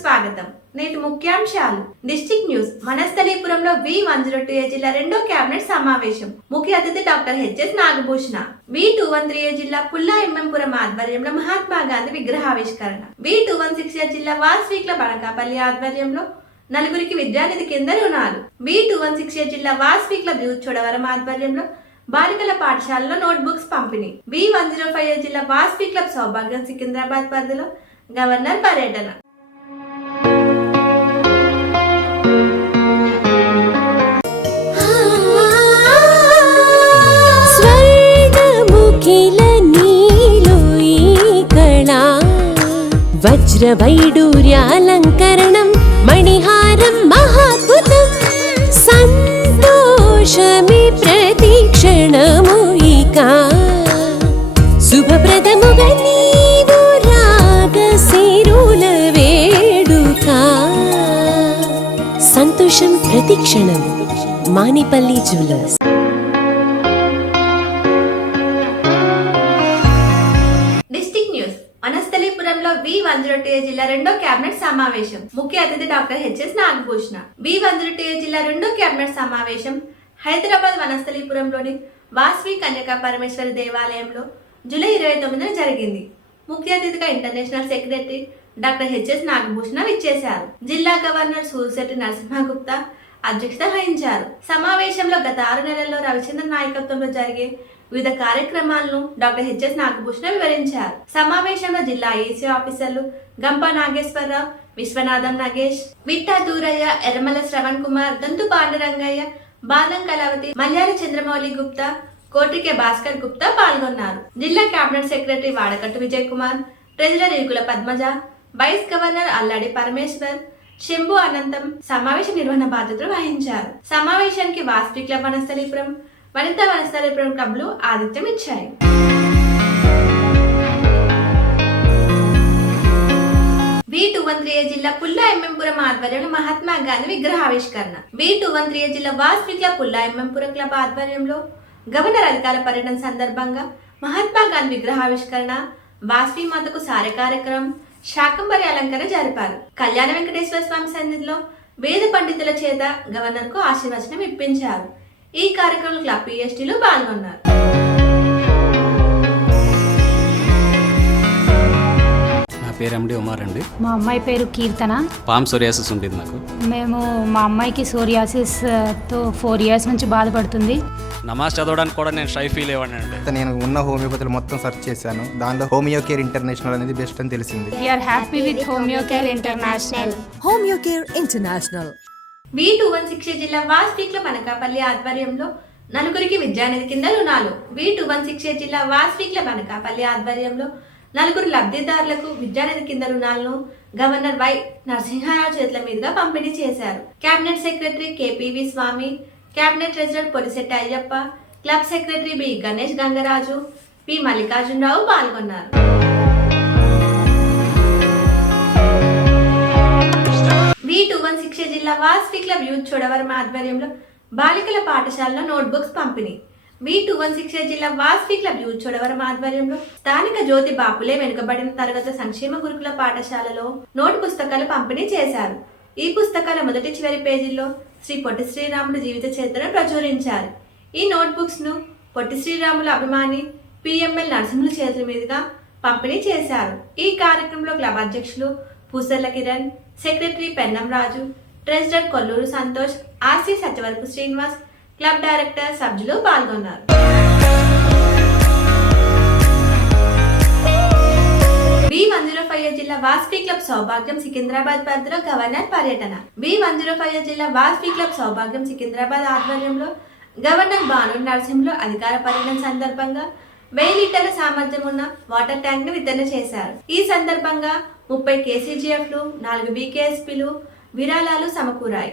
స్వాగతం. నేటి ముఖ్యాంశాలు. District news. మనస్థలీపురంలో V one zero two A జిల్లా రెండో కేబినెట్ సమావేశం. ముఖ్య అతిథి doctor HS Nagabhushana. V two one three A జిల్లా పుల్లా ఎంఎంపురం ఆధ్వర్యంలో మహాత్మా గాంధీ విగ్రహావిష్కరణ. V two one six A జిల్లా వాల్స్వీక్ల బనకాపల్లి ఆధ్వర్యంలో నలుగురికి విద్యానిధి కింద రుణాలు. V two one six A జిల్లా బ్యూత్ చోడవరం ఆధ్వర్యంలో బాలికల పాఠశాలలో నోట్బుక్స్ పంపిణీ. వి వన్ జీరో ఫైవ్ జిల్లా వాస్పీ క్లబ్ సౌభాగ్యం సికింద్రాబాద్ పరిధిలో గవర్నర్ పర్యటన. స్వర్ణముఖిల నీలో వజ్రవైడూర్యాలంకరణం మణిహారం మహాద్భుతం సంతోషమి ప్రతి సంతోషం ప్రతిక్షణం మానిపల్లి జ్యువెలర్స్ డిస్టిక్ న్యూస్ వనస్థలీపురంలో వి వన్ జిల్లా రెండో కేబినెట్ సమావేశం. ముఖ్య అతిథి doctor HS Nagabhushana. V one జిల్లా రెండో కేబినెట్ సమావేశం హైదరాబాద్ వనస్థలీపురంలోని వాస్వి కన్యకా పరమేశ్వరి దేవాలయంలో జూలై ఇరవై తొమ్మిదిన జరిగింది. ముఖ్య అతిథిగా international secretary doctor HS Nagabhushana ఇచ్చేశారు జిల్లా గవర్నర్ సూరిశెట్టి నరసింహగుప్తా అధ్యక్షత వహించారు. సమావేశంలో గత ఆరు నెలల్లో రవిచంద్ర నాయకత్వంలో జరిగే వివిధ కార్యక్రమాలను డాక్టర్ హెచ్ఎస్ నాగభూషణ వివరించారు. సమావేశంలో జిల్లా ఏసీ ఆఫీసర్లు గంప నాగేశ్వరరావు విశ్వనాథం నాగేష్ విట్టా దూరయ్య ఎర్రమల శ్రవణ్ కుమార్ దంతు పాండురంగయ్య బాలం కళావతి మల్యాల చంద్రమౌళి గుప్తా కోటికే భాస్కర్ గుప్తా పాల్గొన్నారు. జిల్లా cabinet secretary Vadakattu Vijay Kumar treasurer Irukula Padmaja vice governor Alladi Parameshwar Shambhu అనంతం సమావేశ నిర్వహణ బాధ్యతలు వహించారు. సమావేశానికి వాస్పి క్లబ్ వనస్థలీపురం వనిత వనస్థలీపురం క్లబ్లు ఆతిథ్యం ఇచ్చాయి. వి టూ వన్ జిల్లా పుల్లా ఎంఎంపురం ఆధ్వర్యంలో మహాత్మా గాంధీ విగ్రహావిష్కరణ. వి టూ వన్ జిల్లా వాస్పిక్ల పుల్లా ఎంఎంపురం క్లబ్ ఆధ్వర్యంలో గవర్నర్ అధికార పర్యటన సందర్భంగా మహాత్మా గాంధీ విగ్రహావిష్కరణ వాస్పి మాతకు సార కార్యక్రమం శాకంబరి అలంకరణ జరిపారు. కళ్యాణ వెంకటేశ్వర స్వామి సన్నిధిలో వేద పండితుల చేత గవర్నర్కు ఆశీర్వచనం ఇప్పించారు. ఈ కార్యక్రమంలో క్లబ్ పిఎస్టీలు పాల్గొన్నారు. పేరు ఎండి ఉమార్ అండి. మా అమ్మాయి పేరు కీర్తన. పామ్ సోరియాసిస్ ఉంటుంది నాకు మేము మా అమ్మాయికి సోరియాసిస్తో ఫోర్ ఇయర్స్ నుంచి బాధపడుతుంది. నమాజ్ చదవడానికి కూడా నేను షై ఫీల్ అయ్యాను అండి. నేను ఉన్న హోమియోపతులు మొత్తం సెర్చ్ చేశాను. దానిలో హోమియో కేర్ ఇంటర్నేషనల్ అనేది బెస్ట్ అని తెలిసింది. We are happy with homeo care international Homeo Care International. V two one six జిల్లా వాస్పీక్ల మనకాపల్లి ఆధ్వర్యంలో నలుగురికి విద్యానిధి కింద రుణాలు. వి టూ వన్ సిక్స్ జిల్లా వాస్పీక్ల మనకాపల్లి ఆధ్వర్యంలో నలుగురు లబ్ధిదారులకు విద్యానిధి కింద రుణాలను గవర్నర్ వై నరసింహారావు చేతుల మీదుగా పంపిణీ చేశారు. Cabinet secretary KPV Swamy cabinet treasurer Polisetti Ayyappa club secretary B Ganesh Gangaraju P Mallikarjunarao పాల్గొన్నారు. వి టూ వన్ సిక్స్ జిల్లా వాస్వి క్లబ్ యూత్ చోడవరం ఆధ్వర్యంలో బాలికల పాఠశాలలో నోట్బుక్స్ పంపిణీ. మీ టూ వన్ సిక్స్ జిల్లా వాస్వి క్లబ్ యూత్ చోడవరం ఆధ్వర్యంలో స్థానిక జ్యోతి బాపులే వెనుకబడిన తరగతి సంక్షేమ గురుకుల పాఠశాలలో నోట్ పుస్తకాలు పంపిణీ చేశారు. ఈ పుస్తకాల మొదటి చివరి పేజీల్లో శ్రీ పొట్టి శ్రీరాములు జీవిత చరిత్రను ప్రచురించారు. ఈ నోట్బుక్స్ను పొట్టి శ్రీరాముల అభిమాని పిఎంఎల్ నరసింహుల చేతుల మీదుగా పంపిణీ చేశారు. ఈ కార్యక్రమంలో క్లబ్ అధ్యక్షులు Pusarla Kiran secretary Pennam Raju treasurer Kolluru Santosh RC Satyavarapu Srinivas club director సభ్యులు పాల్గొన్నారు. వి వన్ జీరో ఫైవ్ జిల్లా వాస్పీ క్లబ్ సౌభాగ్యం సికింద్రాబాద్ పరిధిలో గవర్నర్ పర్యటన. వి వన్ జీరో ఫైవ్ జిల్లా వాస్పీ క్లబ్ సౌభాగ్యం సికింద్రాబాద్ ఆధ్వర్యంలో గవర్నర్ బాను నరసింహులు అధికార పర్యటన సందర్భంగా వెయ్యి లీటర్ల సామర్థ్యం ఉన్న వాటర్ ట్యాంక్ను వితరణ చేశారు. ఈ సందర్భంగా ముప్పై కేసీజీఎఫ్లు నాలుగు బీకేఎస్పీలు విరాళాలు సమకూరాయి.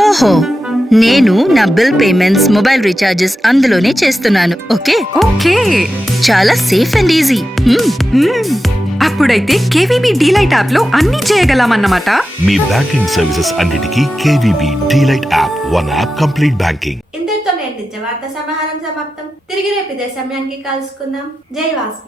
ఓహో నేను నా బిల్ పేమెంట్స్ మొబైల్ రీఛార్జెస్ అందులోనే చేస్తున్నాను ఓకే? ఓకే. చాలా సేఫ్ అండ్ ఈజీ. అప్పుడైతే కేవీబీ డీలైట్ యాప్లో అన్ని చేయగలమన్నమాట. మీ బ్యాంకింగ్ సర్వీసెస్ అన్నిటికీ KVB delight app one app complete banking. ఇంతటితో నేటి వార్త సమాహారం సమాప్తం. తిరిగి రేపు ఇదే సమయానికి కలుసుకుందాం. జై వాసు